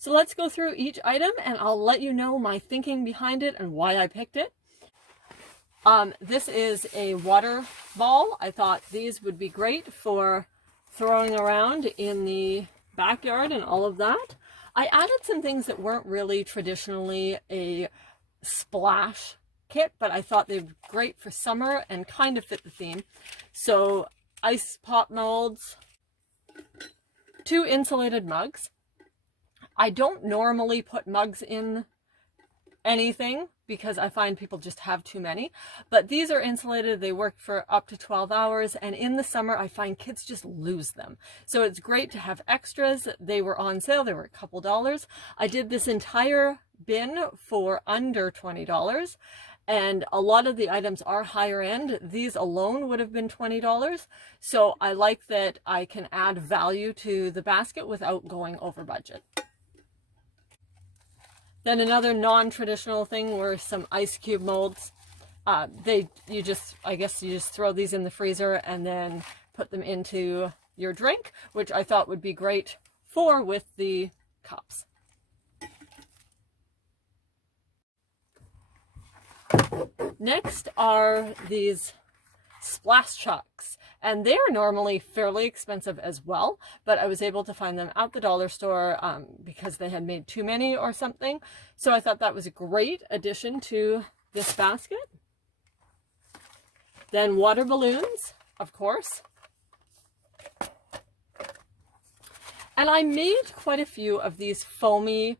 So let's go through each item and I'll let you know my thinking behind it and why I picked it. This is a water ball. I thought these would be great for throwing around in the backyard and all of that. I added some things that weren't really traditionally a splash kit, but I thought they'd be great for summer and kind of fit the theme. So ice pop molds, 2 insulated mugs. I don't normally put mugs in anything because I find people just have too many, but these are insulated. They work for up to 12 hours, and in the summer I find kids just lose them, so it's great to have extras. They were on sale. They were a couple dollars. I did this entire bin for under $20, and a lot of the items are higher end. These alone would have been $20, so I like that I can add value to the basket without going over budget. Then another non-traditional thing were some ice cube molds. I guess you just throw these in the freezer and then put them into your drink, which I thought would be great with the cups. Next are these splash chucks, and they're normally fairly expensive as well, but I was able to find them at the dollar store because they had made too many or something. So I thought that was a great addition to this basket. Then water balloons, of course. And I made quite a few of these foamy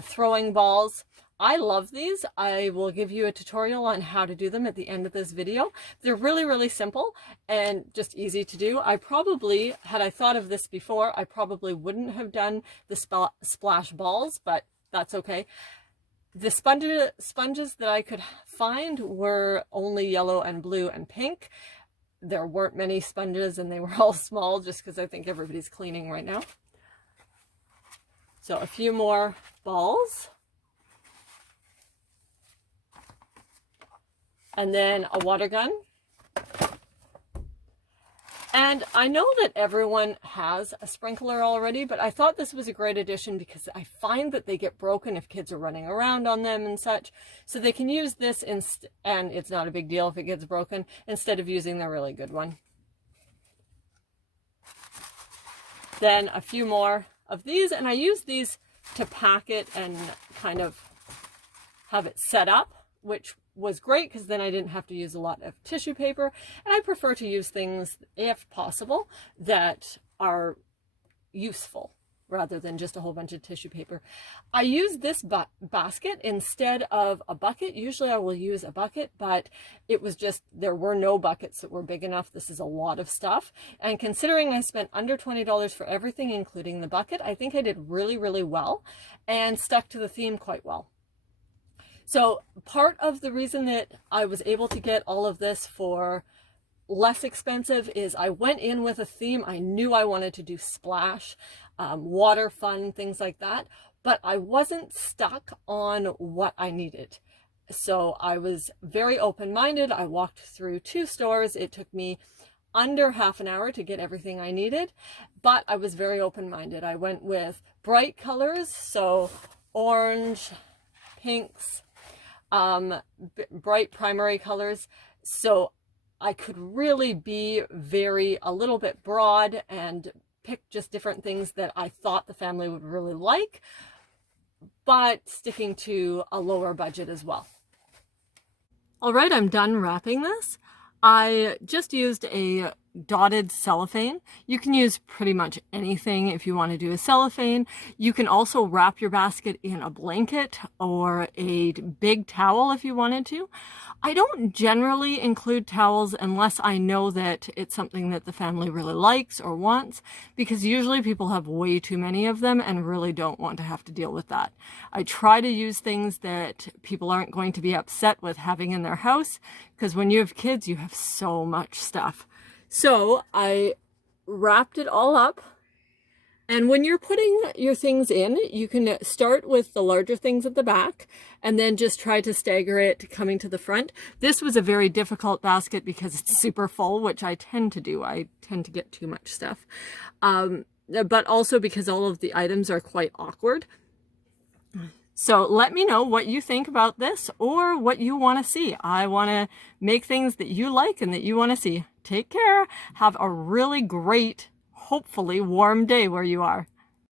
throwing balls. I love these. I will give you a tutorial on how to do them at the end of this video. They're really, really simple and just easy to do. I probably, had I thought of this before, I probably wouldn't have done the splash balls, but that's okay. The sponges that I could find were only yellow and blue and pink. There weren't many sponges and they were all small just because I think everybody's cleaning right now. So a few more balls. And then a water gun. And I know that everyone has a sprinkler already, but I thought this was a great addition because I find that they get broken if kids are running around on them and such. So they can use this, and it's not a big deal if it gets broken, instead of using the really good one. Then a few more of these, and I use these to pack it and kind of have it set up, which was great because then I didn't have to use a lot of tissue paper, and I prefer to use things, if possible, that are useful rather than just a whole bunch of tissue paper. I use this basket instead of a bucket. Usually I will use a bucket, but it was just, there were no buckets that were big enough. This is a lot of stuff, and considering I spent under $20 for everything, including the bucket, I think I did really, really well and stuck to the theme quite well. So part of the reason that I was able to get all of this for less expensive is I went in with a theme. I knew I wanted to do splash, water fun, things like that, but I wasn't stuck on what I needed. So I was very open-minded. I walked through 2 stores. It took me under half an hour to get everything I needed, but I was very open-minded. I went with bright colors, so orange, pinks, bright primary colors, so I could really be a little bit broad and pick just different things that I thought the family would really like, but sticking to a lower budget as well. All right, I'm done wrapping this. I just used a dotted cellophane. You can use pretty much anything if you want to do a cellophane. You can also wrap your basket in a blanket or a big towel if you wanted to. I don't generally include towels unless I know that it's something that the family really likes or wants, because usually people have way too many of them and really don't want to have to deal with that. I try to use things that people aren't going to be upset with having in their house, because when you have kids, you have so much stuff. So I wrapped it all up. And when you're putting your things in, you can start with the larger things at the back and then just try to stagger it coming to the front. This was a very difficult basket because it's super full, which I tend to do. I tend to get too much stuff. but also because all of the items are quite awkward. So let me know what you think about this or what you want to see. I want to make things that you like and that you want to see. Take care. Have a really great, hopefully warm day where you are.